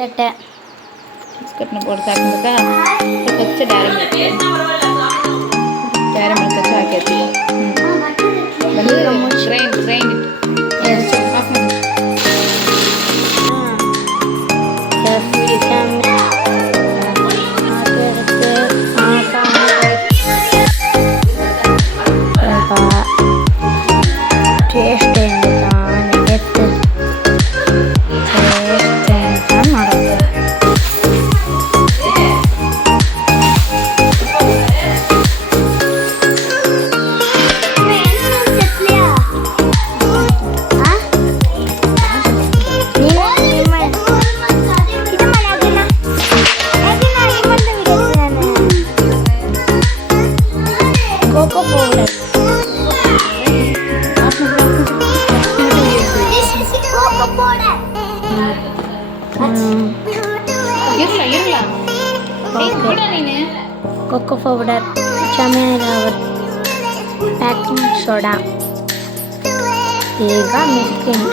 தட்டை பிஸ்கட்னு போட்டு சாப்பிட்டுக்கா வச்சு டேரி மில்க் வச்சு ஆக்கியாச்சு ட்ரெயின் టేస్ట్ ఏంటి నెగెట్ కోకో పౌడర్ కోకో పౌడర్ చమేనవర్ బేకింగ్ సోడా ಈಗ ಮಿಕ್ಸಿಂಗ್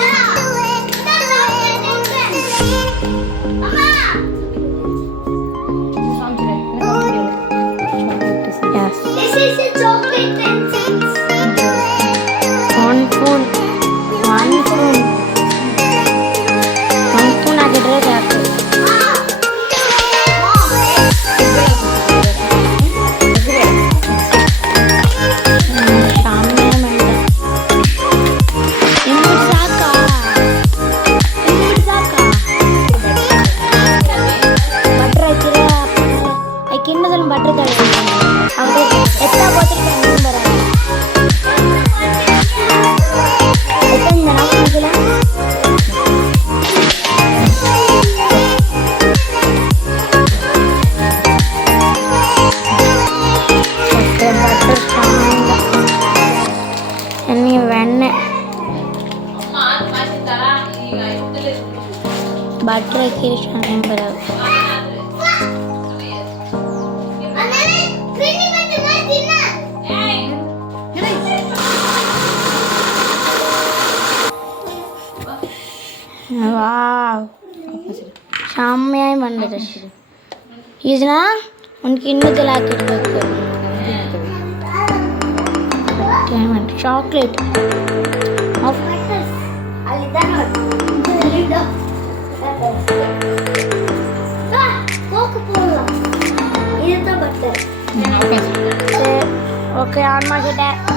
one spoon ಹಾಕಿದ್ರೆ ಸಾಕು ಬಟ್ರ್ ಅವ್ರು ಎತ್ತ ಬೋತಲ್ ಬರಲ್ಲ बटर की बराबर वाव शाम में आई बन रहे इजना उनकी इन्हें जला के चॉकलेट ओके ऑन मार्केट